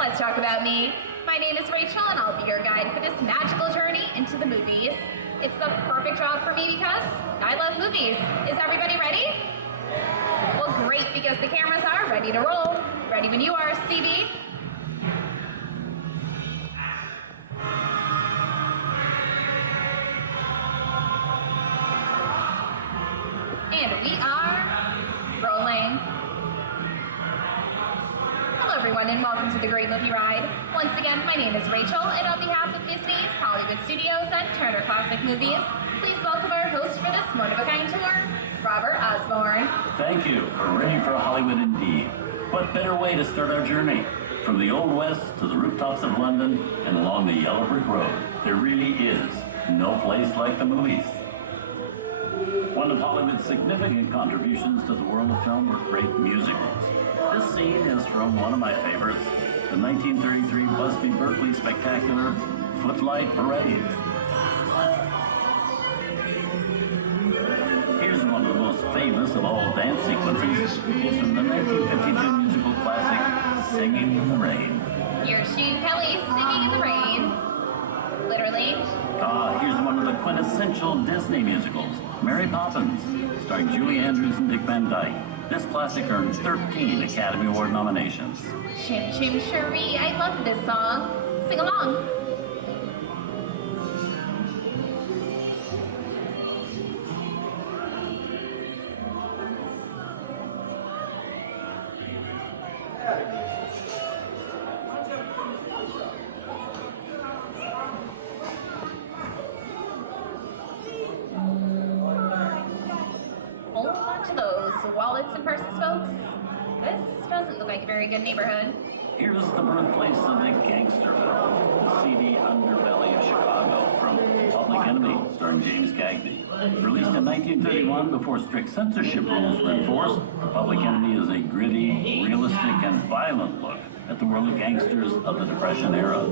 Let's talk about me. My name is Rachel, and I'll be your guide for this magical journey into the movies. It's the perfect job for me because I love movies. Is everybody ready? Well, great, because the cameras are ready to roll. Ready when you are, CB. And we are rolling. Hello everyone, and welcome to the Great Movie Ride. Once again, my name is Rachel, and on behalf of Disney's Hollywood Studios and Turner Classic Movies, please welcome our host for this one-of-a-kind tour, Robert Osborne. Thank you. We're ready for Hollywood indeed. What better way to start our journey? From the Old West to the rooftops of London and along the yellow brick road, there really is no place like the movies. One of Hollywood's significant contributions to the world of film were great musicals. This scene is from one of my favorites, the 1933 Busby Berkeley spectacular Footlight Parade. Here's one of the most famous of all dance sequences. It's from the 1952 musical classic Singing in the Rain. Here's Gene Kelly singing in the rain. Literally. Here's one of the quintessential Disney musicals, Mary Poppins, starring Julie Andrews and Dick Van Dyke. This classic earned 13 Academy Award nominations. Chim Chim Cherie, I love this song. Sing along. Hold on to those wallets and purses, folks. This doesn't look like a very good neighborhood. Here's the birthplace of the gangster film, the seedy underbelly of Chicago, from Public Enemy, starring James Cagney. Released in 1931 before strict censorship rules were enforced, Public Enemy is a gritty, realistic, and violent look at the world of gangsters of the Depression era.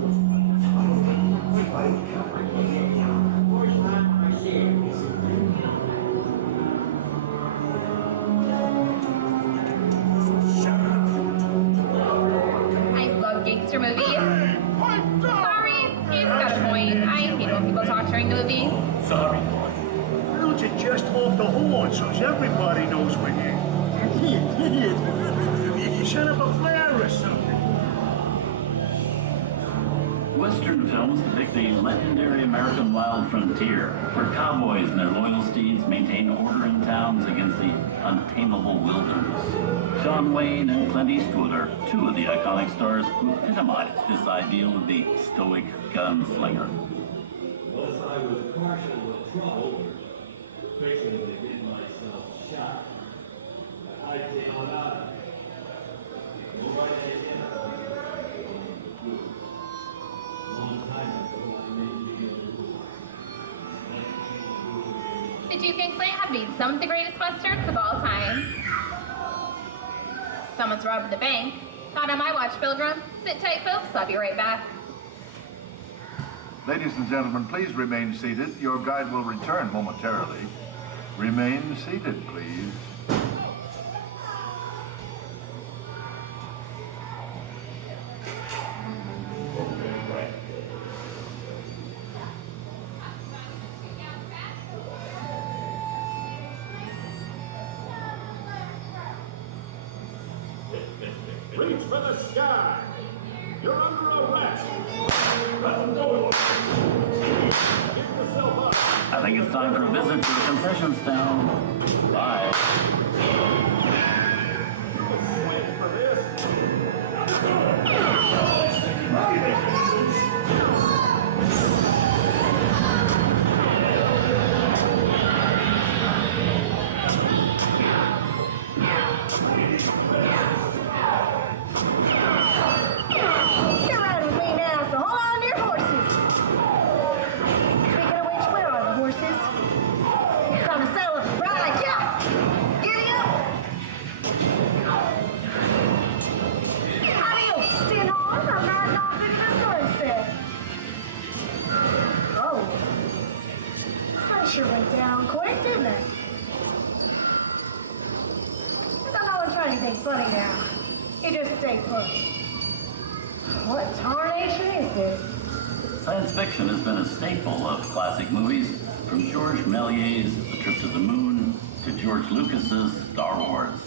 Gangster movies. Sorry, he's got a point. I hate when people talk during the movie. Sorry. Why don't you just hold the horn so everybody knows we're here? You set up a flare or something. Western films depict the legendary American wild frontier, where cowboys and their loyal steeds maintain order in towns against the untamable wilderness. John Wayne and Clint Eastwood are two of the iconic stars who epitomized this ideal of the stoic gunslinger. Once I was marshal of trouble, basically get myself shot. I came on out. Go right ahead. Did you think Clint had made some of the greatest westerns of all time? Someone's robbing the bank. Not on my watch, Pilgrim. Sit tight, folks. I'll be right back. Ladies and gentlemen, please remain seated. Your guide will return momentarily. Remain seated, please. Reach for the sky. You're under arrest. Give yourself up. I think it's time for a visit to the concession stand. Bye. Wait for this. You're riding with me now, so hold on to your horses. Speaking of which, where are the horses? It's time to settle up and ride, yeah! it. Science fiction has been a staple of classic movies, from George Méliès's The Trip to the Moon to George Lucas's Star Wars.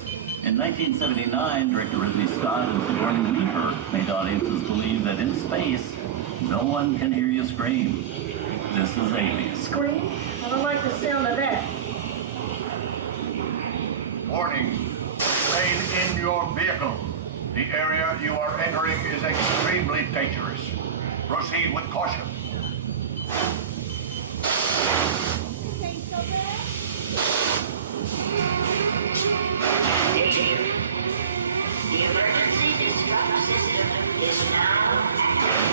In 1979, director Ridley Scott and Sigourney Weaver made audiences believe that in space, no one can hear you scream. This is Alien. Scream? I don't like the sound of that. Warning. Remain in your vehicle. The area you are entering is extremely dangerous. Proceed with caution. The emergency distress system is now active.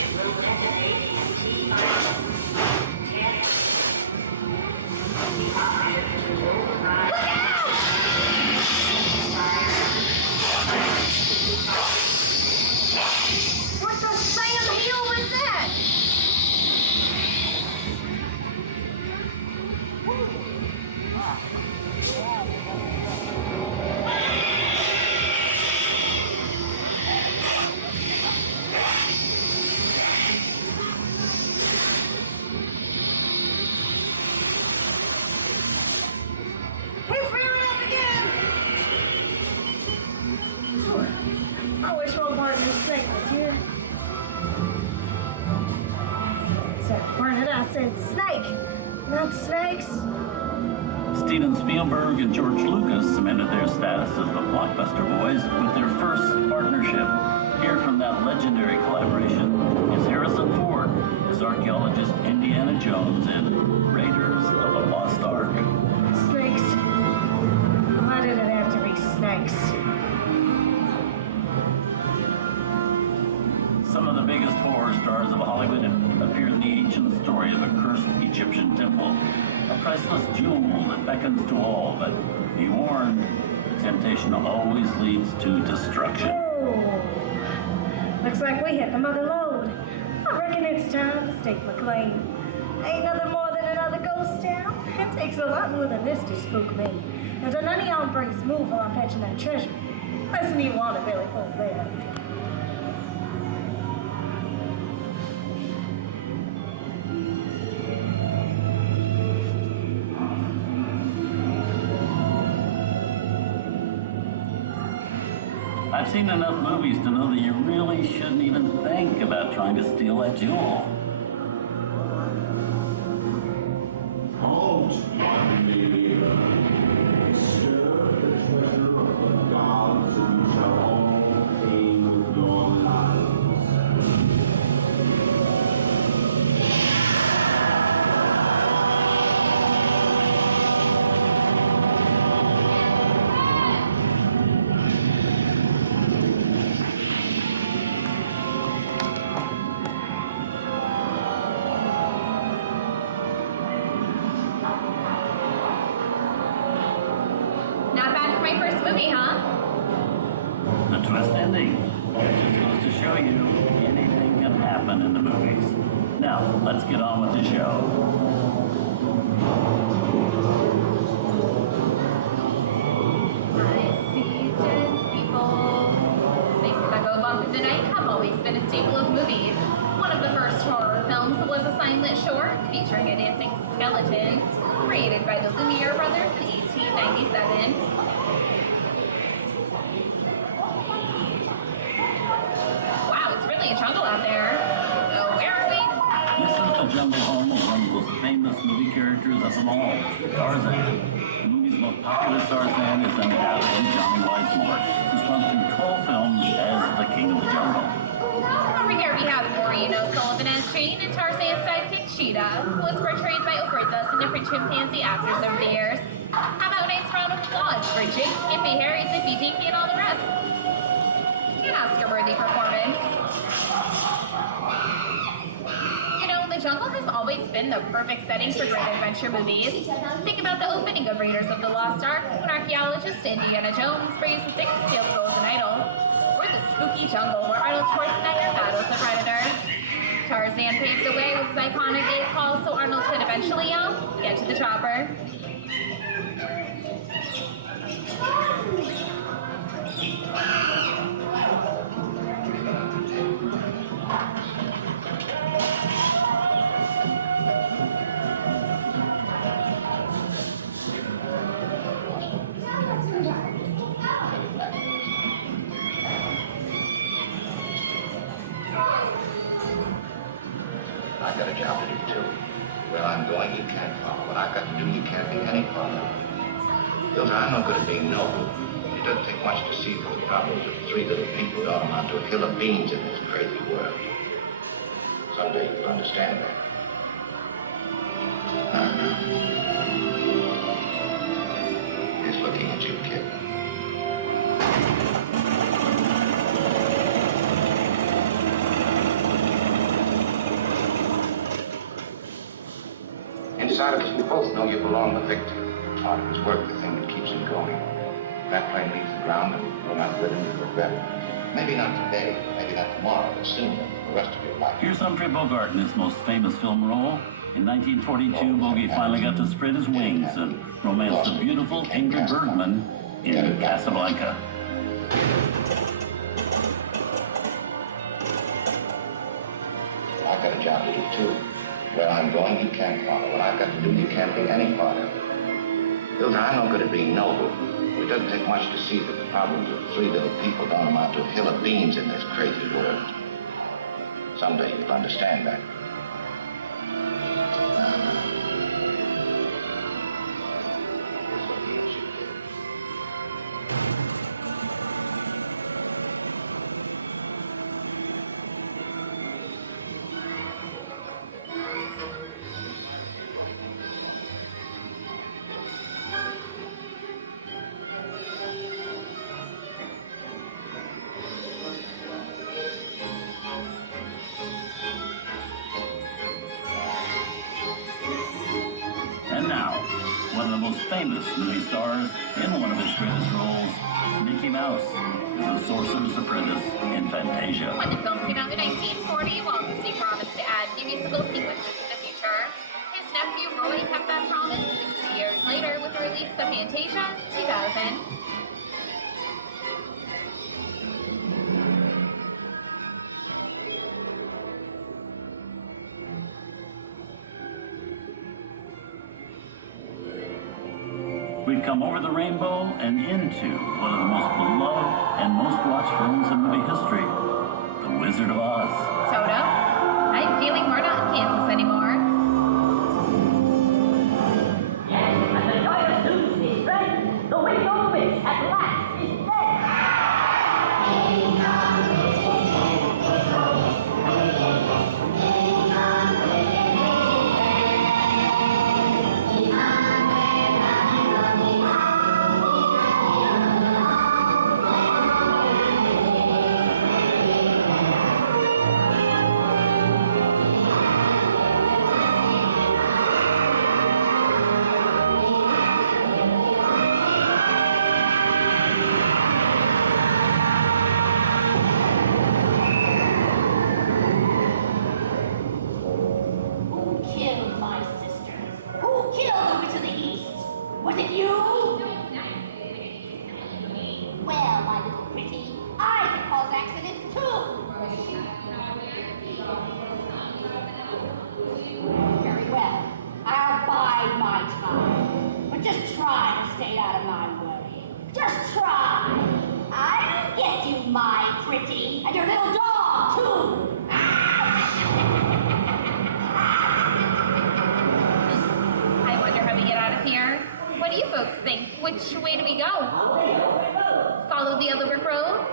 It will detonate in T-minus 10. The option to override. What the Sam Hill was that? He's really up again! I wish old Martin Snake was here. Barnett, I said snake, not snakes. Steven Spielberg and George Lucas cemented their status as the blockbuster boys with their first partnership. Here from that legendary collaboration is Harrison Ford as archaeologist Indiana Jones in Raiders of the Lost Ark. Snakes. Why did it have to be snakes? Some of the biggest horror stars of Hollywood have appeared in the ancient story of a cursed Egyptian temple, a priceless jewel that beckons to all, but be warned, temptation always leads to destruction. Oh, looks like we hit the mother load. I reckon it's time to stake my claim. Ain't nothing more than another ghost town. It takes a lot more than this to spook me. And none of y'all brings move while I'm fetching that treasure. Listen, you want a belly full of there. I've seen enough movies to know that you really shouldn't even think about trying to steal that jewel. Halt, one meteor. Stir the treasure of the gods, and you shall all pay with your lives. Not bad for my first movie, huh? The twist ending. It just goes to show you anything can happen in the movies. Now, let's get on with the show. I see dead people. Things that go bump in the night have always been a staple of movies. One of the first horror films was a silent short featuring a dancing skeleton, created by the Lumiere brothers in 1897. Wow, it's really a jungle out there. So where are we? This is the jungle home of one of the most famous movie characters of them all, Tarzan. The movie's most popular Tarzan is undoubtedly Johnny Weissmuller, who's run through 12 films as the King of the Jungle. Over here we have Maureen O'Sullivan as Jane and Tarzan's sidekick Cheetah, who was portrayed by over a dozen different chimpanzee actors over the years. How about a nice round of applause for Jake, Skippy, Harry, Zippy, Dinky, and all the rest? An Oscar-worthy performance. You know, the jungle has always been the perfect setting for great adventure movies. Think about the opening of Raiders of the Lost Ark, when archaeologist Indiana Jones braves the thick to steal the golden idol. Or the spooky jungle where Arnold Schwarzenegger battles the Predator. Tarzan paved the way with his iconic gate call so Arnold could eventually get to the chopper. got a job to do, too. Where I'm going, you can't follow. What I've got to do, you can't be any part of. Hilda, I'm no good at being noble. It doesn't take much to see that the problems of three little people don't amount to a hill of beans in this crazy world. Someday you'll understand that. He's looking at you, kid. Inside of us, we both know you belong to Victor. Part of his work, the thing that keeps him going. That plane leaves the ground and we're not with him, we'll regret it. Maybe not today, maybe not tomorrow, but soon, for the rest of your life. Here's Humphrey Bogart in his most famous film role. In 1942, Bogey finally got to spread his wings and romance the beautiful Ingrid Bergman in Casablanca. I've got a job to do, too. Where I'm going, you can't follow. What I've got to do, you can't be any part of. Hilda, I'm no good at being noble. It doesn't take much to see that the problems of three little people don't amount to a hill of beans in this crazy world. Someday you'll understand that. And now, one of the most famous movie stars in one of his greatest roles, Mickey Mouse, is the Sorcerer's Apprentice in Fantasia. When the film came out in 1940, Walt Disney promised to add new musical sequences in the future. His nephew Roy kept that promise 60 years later with the release of Fantasia 2000. We've come over the rainbow and into one of the most beloved and most watched films in movie history, The Wizard of Oz. Toto, I'm feeling we're not in Kansas anymore. Yes, and the joyous news is spread. The window witch at last is dead. Who killed my sister? Who killed the witch of the East? Was it you? Well, my little pretty, I can cause accidents too. Very well. I'll bide my time. But just try to stay out of my way. Just try. I'll get you, my pretty, and your little dog too. I wonder how we get out of here. What do you folks think? Which way do we go? Follow the Yellow Brick Road?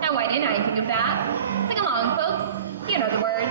Now, why didn't I think of that? Sing along, folks. You know the words.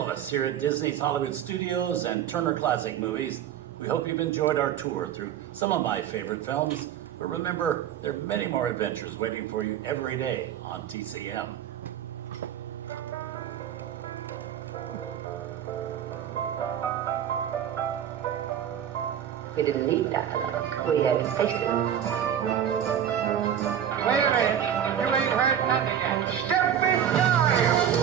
all of us here at Disney's Hollywood Studios and Turner Classic Movies, we hope you've enjoyed our tour through some of my favorite films. But remember, there are many more adventures waiting for you every day on TCM. We didn't need dialogue. We had faces. Wait a minute. You ain't heard nothing yet. Step inside!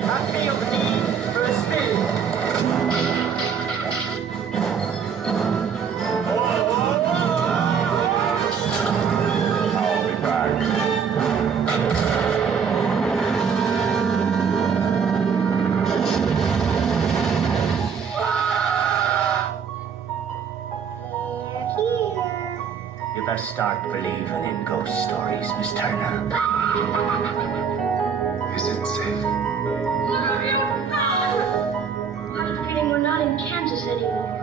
I feel the need for a spin. I'll be back. You best start believing in ghost stories, Miss Turner. Is it safe? I have a feeling we're not in Kansas anymore.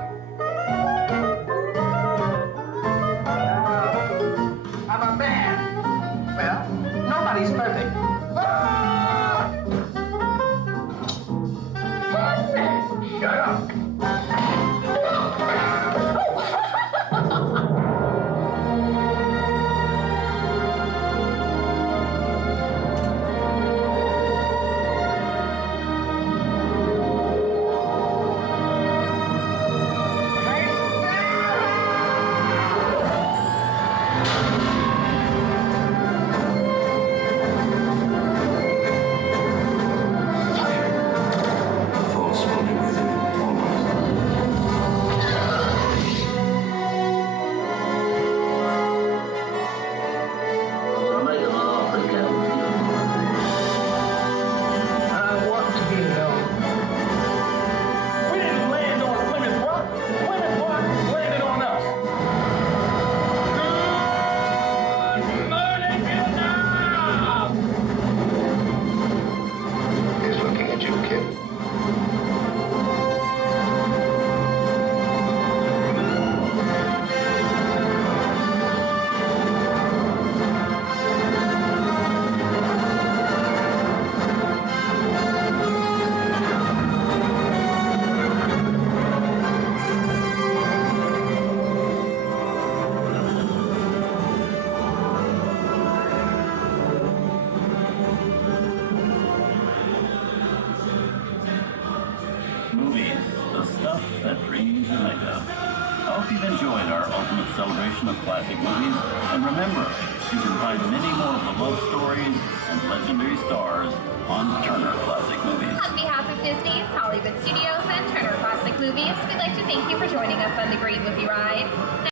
I'm a man. Well, nobody's perfect. Shut up. We didn't land on Plymouth Rock. Plymouth Rock landed on us. Good morning, Vietnam! He's looking at you, kid. Movies, the stuff that dreams are made of. I hope you've enjoyed our ultimate celebration of classic movies. And remember, you can find many more of the love stories and legendary stars on Turner Classic Movies. On behalf of Disney's Hollywood Studios and Turner Classic Movies, we'd like to thank you for joining us on the Great Movie Ride.